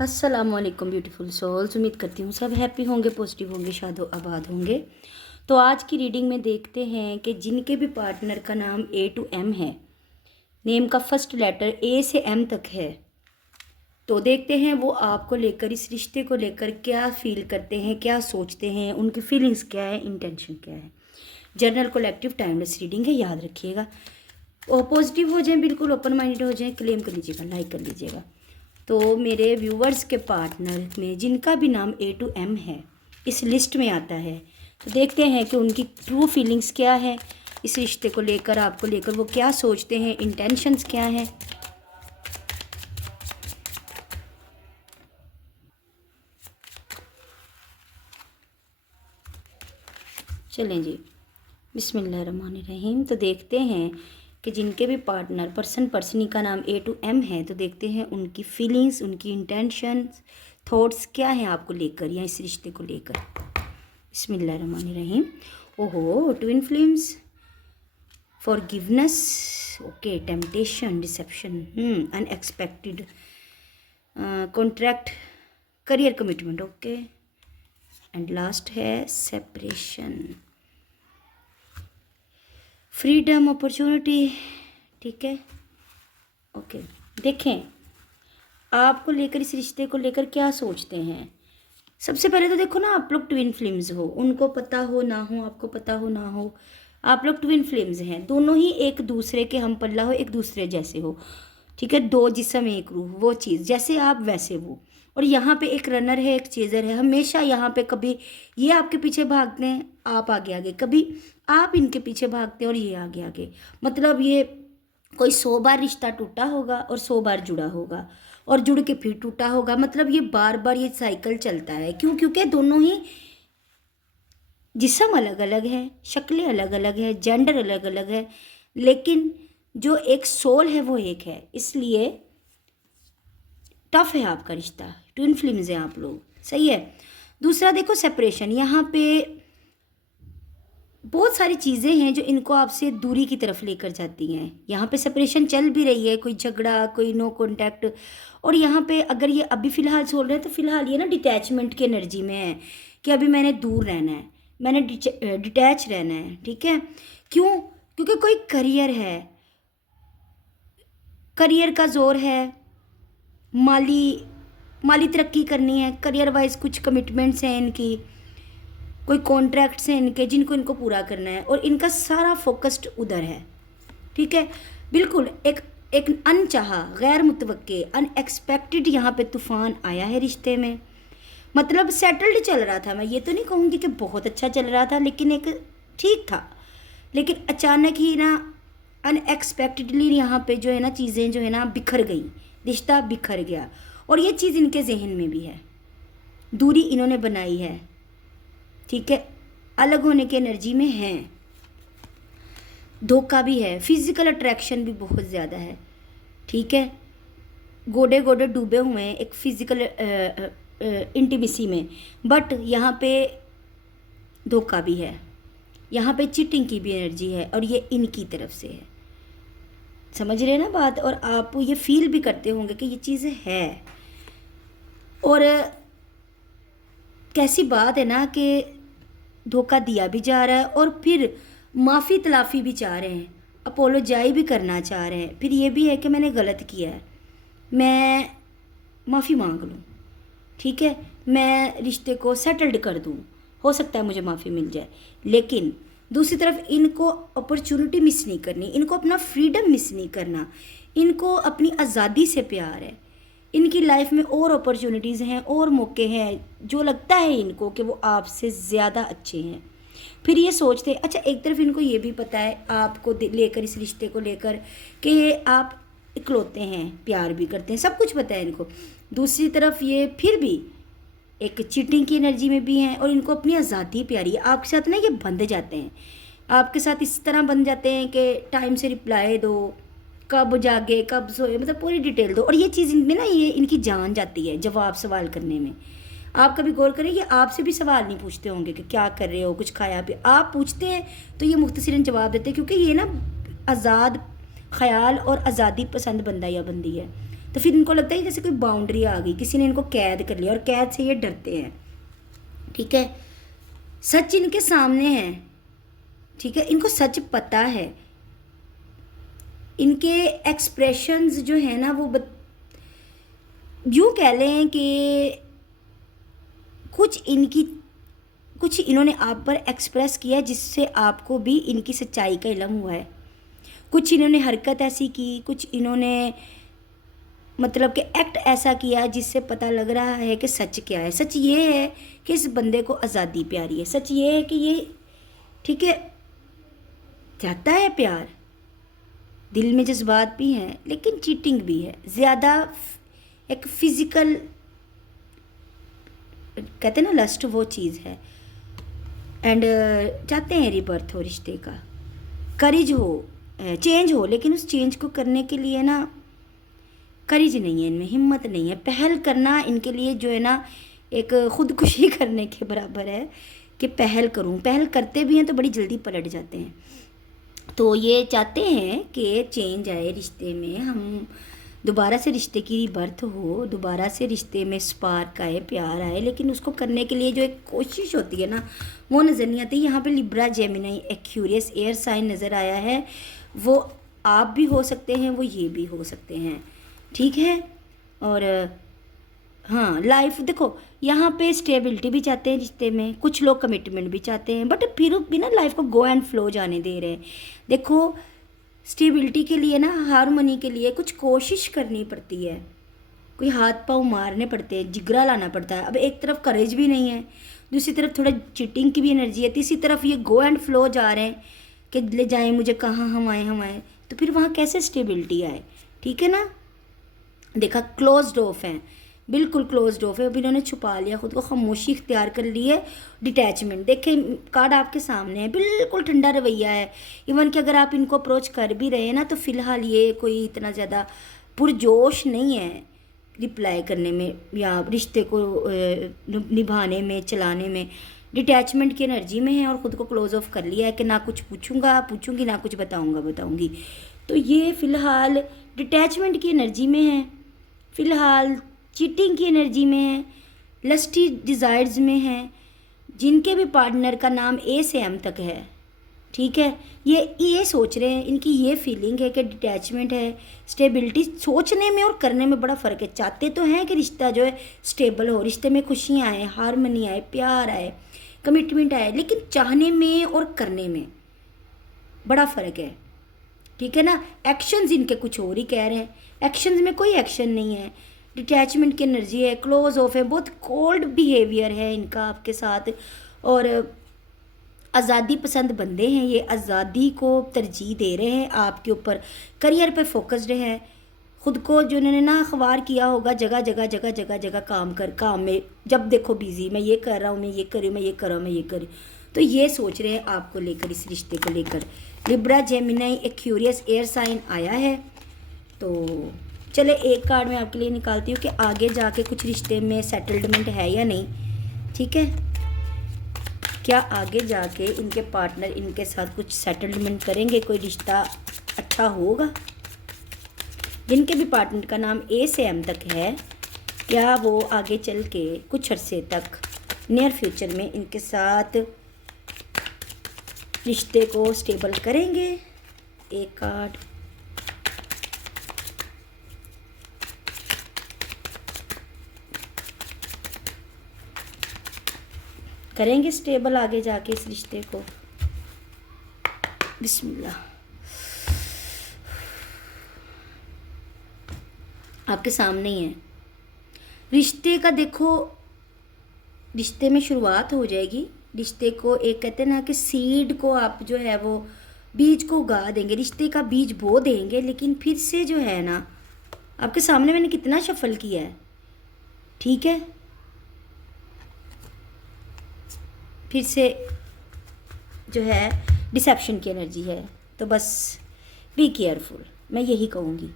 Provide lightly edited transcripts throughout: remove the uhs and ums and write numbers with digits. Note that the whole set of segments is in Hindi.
अस्सलामुअलैकुम ब्यूटीफुल सोल्स। उम्मीद करती हूँ सब हैप्पी होंगे, पॉजिटिव होंगे, शादो आबाद होंगे। तो आज की रीडिंग में देखते हैं कि जिनके भी पार्टनर का नाम ए टू एम है, नेम का फर्स्ट लेटर ए से एम तक है, तो देखते हैं वो आपको लेकर, इस रिश्ते को लेकर क्या फील करते हैं, क्या सोचते हैं, उनकी फीलिंग्स क्या है, इंटेंशन क्या है। जनरल कलेक्टिव टाइमलेस रीडिंग है, याद रखिएगा। और पॉजिटिव हो जाएं, बिल्कुल ओपन माइंडेड हो जाएं, क्लेम कर लीजिएगा, लाइक कर लीजिएगा। तो मेरे व्यूवर्स के पार्टनर में जिनका भी नाम ए टू एम है इस लिस्ट में आता है, तो देखते हैं कि उनकी ट्रू फीलिंग्स क्या है, इस रिश्ते को लेकर, आपको लेकर वो क्या सोचते हैं, इंटेंशंस क्या हैं। चलें जी, बिस्मिल्लाहिर्रहमानिर्रहीम। तो देखते हैं कि जिनके भी पार्टनर पर्सनी का नाम ए टू एम है, तो देखते हैं उनकी फीलिंग्स, उनकी इंटेंशंस, थॉट्स क्या हैं आपको लेकर या इस रिश्ते को लेकर। बिस्मिल्लाहिर्रहमानिर्रहीम। ओहो, twin flames, forgiveness, okay, temptation, deception, unexpected, contract, career commitment, okay, and last है सेपरेशन, फ्रीडम, अपॉर्चुनिटी। ठीक है, ओके। देखें आपको लेकर, इस रिश्ते को लेकर क्या सोचते हैं। सबसे पहले तो देखो ना, आप लोग ट्विन फ्लेम्स हो, उनको पता हो ना हो, आपको पता हो ना हो, आप लोग ट्विन फ्लेम्स हैं। दोनों ही एक दूसरे के हम पल्ला हो, एक दूसरे जैसे हो। ठीक है, दो जिस्म एक रूह, वो चीज़, जैसे आप वैसे वो। और यहाँ पे एक रनर है, एक चेजर है। हमेशा यहाँ पे कभी ये आपके पीछे भागते हैं, आप आगे आगे, कभी आप इनके पीछे भागते हैं और ये आगे आगे। मतलब ये कोई 100 बार रिश्ता टूटा होगा और 100 बार जुड़ा होगा और जुड़ के फिर टूटा होगा। मतलब ये बार बार ये साइकिल चलता है। क्यों? क्योंकि दोनों ही जिस्म अलग अलग है, शक्लें अलग अलग है, जेंडर अलग अलग है, लेकिन जो एक सोल है वो एक है। इसलिए टफ है आपका रिश्ता, ट्विन फ्लेम्स हैं आप लोग, सही है। दूसरा देखो, सेपरेशन। यहाँ पे बहुत सारी चीज़ें हैं जो इनको आपसे दूरी की तरफ लेकर जाती हैं। यहाँ पे सेपरेशन चल भी रही है, कोई झगड़ा, कोई नो कांटेक्ट। और यहाँ पे अगर ये अभी फ़िलहाल छोड़ रहे हैं तो फ़िलहाल ये ना डिटैचमेंट की एनर्जी में है कि अभी मैंने दूर रहना है, मैंने डिटैच रहना है। ठीक है, क्यों? क्योंकि कोई करियर है, करियर का जोर है, माली तरक्की करनी है, करियर वाइज कुछ कमिटमेंट्स हैं इनकी, कोई कॉन्ट्रैक्ट्स हैं इनके जिनको इनको पूरा करना है, और इनका सारा फोकस्ड उधर है। ठीक है, बिल्कुल एक एक अनचाहा, गैर मुतवक्के, अनएक्सपेक्टेड यहाँ पे तूफान आया है रिश्ते में। मतलब सेटल्ड चल रहा था, मैं ये तो नहीं कहूँगी कि बहुत अच्छा चल रहा था, लेकिन एक ठीक था। लेकिन अचानक ही ना, अनएक्सपेक्टेडली यहाँ पे जो है ना, चीज़ें जो है ना बिखर गई, रिश्ता बिखर गया। और ये चीज़ इनके जहन में भी है, दूरी इन्होंने बनाई है। ठीक है, अलग होने की एनर्जी में हैं, धोखा भी है, फिजिकल अट्रैक्शन भी बहुत ज़्यादा है। ठीक है, गोडे गोडे डूबे हुए हैं एक फिजिकल इंटीमेसी में, बट यहाँ पे धोखा भी है, यहाँ पे चीटिंग की भी एनर्जी है, और ये इनकी तरफ से है। समझ रहे हैं ना बात? और आप ये फील भी करते होंगे कि ये चीज़ है। और कैसी बात है ना कि धोखा दिया भी जा रहा है और फिर माफ़ी तलाफ़ी भी चाह रहे हैं, अपोलोजाई भी करना चाह रहे हैं। फिर ये भी है कि मैंने गलत किया है, मैं माफ़ी मांग लूँ। ठीक है, मैं रिश्ते को सेटल्ड कर दूँ, हो सकता है मुझे माफ़ी मिल जाए। लेकिन दूसरी तरफ इनको अपॉर्चुनिटी मिस नहीं करनी, इनको अपना फ्रीडम मिस नहीं करना, इनको अपनी आज़ादी से प्यार है। इनकी लाइफ में और अपॉर्चुनिटीज़ हैं और मौके हैं जो लगता है इनको कि वो आपसे ज़्यादा अच्छे हैं। फिर ये सोचते हैं, अच्छा, एक तरफ इनको ये भी पता है आपको लेकर, इस रिश्ते को लेकर, कि आप इकलौते हैं, प्यार भी करते हैं, सब कुछ पता है इनको। दूसरी तरफ ये फिर भी एक चीटिंग की एनर्जी में भी हैं और इनको अपनी आज़ादी प्यारी है। आपके साथ ना ये बंध जाते हैं, आपके साथ इस तरह बंध जाते हैं कि टाइम से रिप्लाई दो, कब जागे, कब सोए, मतलब पूरी डिटेल दो। और ये चीज़ इनमें ना, ये इनकी जान जाती है जवाब सवाल करने में। आप कभी गौर करें, ये आपसे भी सवाल नहीं पूछते होंगे कि क्या कर रहे हो, कुछ खाया पिया। आप पूछते हैं तो ये मुख्तसरन जवाब देते हैं, क्योंकि ये ना आज़ाद ख्याल और आज़ादी पसंद बंदा या बंदी है। तो फिर इनको लगता है जैसे कोई बाउंड्री आ गई, किसी ने इनको कैद कर लिया, और कैद से ये डरते हैं। ठीक है, सच इनके सामने है। ठीक है, इनको सच पता है। इनके एक्सप्रेशंस जो है ना वो यूँ कह लें कि कुछ इन्होंने आप पर एक्सप्रेस किया जिससे आपको भी इनकी सच्चाई का इल्म हुआ है। कुछ इन्होंने हरकत ऐसी की, कुछ इन्होंने मतलब कि एक्ट ऐसा किया जिससे पता लग रहा है कि सच क्या है। सच ये है कि इस बंदे को आज़ादी प्यारी है। सच ये है कि ये ठीक है चाहता है प्यार, दिल में जज्बात भी हैं, लेकिन चीटिंग भी है ज़्यादा। एक फिज़िकल कहते हैं ना लस्ट, वो चीज़ है। एंड चाहते हैं रिबर्थ हो रिश्ते का, करेज हो, चेंज हो, लेकिन उस चेंज को करने के लिए ना करेज नहीं है इनमें, हिम्मत नहीं है। पहल करना इनके लिए जो है ना एक ख़ुदकुशी करने के बराबर है कि पहल करूं। पहल करते भी हैं तो बड़ी जल्दी पलट जाते हैं। तो ये चाहते हैं कि चेंज आए रिश्ते में, हम दोबारा से रिश्ते की बर्थ हो, दोबारा से रिश्ते में स्पार्क आए, प्यार आए, लेकिन उसको करने के लिए जो एक कोशिश होती है ना वो नज़र नहीं आती। यहाँ पे Libra Gemini Aquarius air sign नज़र आया है। वो आप भी हो सकते हैं, वो ये भी हो सकते हैं। ठीक है, और हाँ लाइफ देखो यहाँ पे स्टेबिलिटी भी चाहते हैं रिश्ते में, कुछ लोग कमिटमेंट भी चाहते हैं, बट फिर भी ना लाइफ को गो एंड फ्लो जाने दे रहे हैं। देखो स्टेबिलिटी के लिए ना, हारमोनी के लिए कुछ कोशिश करनी पड़ती है, कोई हाथ पाँव मारने पड़ते हैं, जिगरा लाना पड़ता है। अब एक तरफ करेज भी नहीं है, दूसरी तरफ थोड़ा चीटिंग की भी एनर्जी है, तीसरी तरफ ये गो एंड फ्लो जा रहे हैं कि ले जाएं मुझे कहाँ, हम आए, तो फिर वहाँ कैसे स्टेबिलिटी आए। ठीक है ना, देखा क्लोज्ड ऑफ है, बिल्कुल क्लोज्ड ऑफ है। अब इन्होंने छुपा लिया खुद को, खामोशी इख्तियार कर ली है, डिटैचमेंट। देखें कार्ड आपके सामने है, बिल्कुल ठंडा रवैया है। इवन कि अगर आप इनको अप्रोच कर भी रहे हैं ना तो फ़िलहाल ये कोई इतना ज़्यादा पुरजोश नहीं है रिप्लाई करने में या रिश्ते को निभाने में, चलाने में। डिटैचमेंट की एनर्जी में है और ख़ुद को क्लोज ऑफ कर लिया है कि ना कुछ पूछूंगी, ना कुछ बताऊंगी। तो ये फ़िलहाल डिटैचमेंट की एनर्जी में है, फ़िलहाल चीटिंग की एनर्जी में है, लस्टी डिज़ायर्स में है, जिनके भी पार्टनर का नाम ए से एम तक है। ठीक है, ये सोच रहे हैं, इनकी ये फीलिंग है कि डिटैचमेंट है, स्टेबिलिटी। सोचने में और करने में बड़ा फ़र्क है। चाहते तो हैं कि रिश्ता जो है स्टेबल हो, रिश्ते में खुशियाँ आए, हारमनी आए, प्यार आए, कमिटमेंट आए, लेकिन चाहने में और करने में बड़ा फ़र्क है। ठीक है ना, एक्शंस इनके कुछ और ही कह रहे हैं, एक्शंस में कोई एक्शन नहीं है। डिटैचमेंट की एनर्जी है, क्लोज ऑफ है, बहुत कोल्ड बिहेवियर है इनका आपके साथ। और आज़ादी पसंद बंदे हैं ये, आज़ादी को तरजीह दे रहे हैं आपके ऊपर, करियर पे फोकस्ड है। ख़ुद को जो उन्होंने ना अखबार किया होगा जगह काम में, जब देखो बिज़ी, मैं ये कर रहा हूँ, मैं ये कर रही हूँ। तो ये सोच रहे हैं आपको लेकर, इस रिश्ते को लेकर। Libra Gemini Aquarius air sign आया है। तो चले एक कार्ड मैं आपके लिए निकालती हूँ कि आगे जाके कुछ रिश्ते में सेटलमेंट है या नहीं। ठीक है, क्या आगे जाके इनके पार्टनर इनके साथ कुछ सेटलमेंट करेंगे, कोई रिश्ता अच्छा होगा। जिनके भी पार्टनर का नाम ए से एम तक है, क्या वो आगे चल के कुछ अरसे तक नियर फ्यूचर में इनके साथ रिश्ते को स्टेबल करेंगे। एक कार्ड, करेंगे स्टेबल आगे जाके इस रिश्ते को। बिस्मिल्लाह। आपके सामने ही है रिश्ते का। देखो रिश्ते में शुरुआत हो जाएगी, रिश्ते को एक कहते हैं ना कि सीड को आप जो है वो बीज को उगा देंगे, रिश्ते का बीज बो देंगे, लेकिन फिर से जो है ना आपके सामने मैंने कितना शफल किया है। ठीक है, फिर से जो है डिसेप्शन की एनर्जी है, तो बस बी केयरफुल, मैं यही कहूँगी।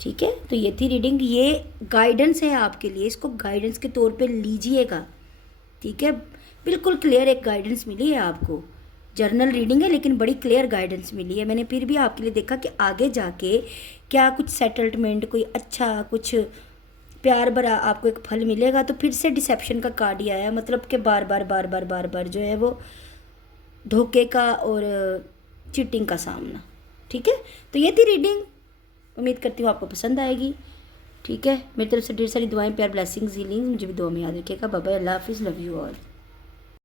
ठीक है, तो ये थी रीडिंग, ये गाइडेंस है आपके लिए, इसको गाइडेंस के तौर पे लीजिएगा। ठीक है, बिल्कुल क्लियर एक गाइडेंस मिली है आपको जर्नल रीडिंग है लेकिन बड़ी क्लियर गाइडेंस मिली है। मैंने फिर भी आपके लिए देखा कि आगे जाके क्या कुछ सेटलमेंट, कोई अच्छा कुछ प्यार भरा आपको एक फल मिलेगा। तो फिर से डिसेप्शन का कार्ड ही आया, मतलब कि बार बार बार बार बार बार जो है वो धोखे का और चीटिंग का सामना। ठीक है, तो ये थी रीडिंग। उम्मीद करती हूँ आपको पसंद आएगी। ठीक है, मेरी तरफ से ढेर सारी दुआएं, प्यार, ब्लेसिंग्स, हीलिंग्स मुझे भी दुआ में याद रखिएगा। बाय बाय, अल्लाह हाफिज़, लव यू ऑल।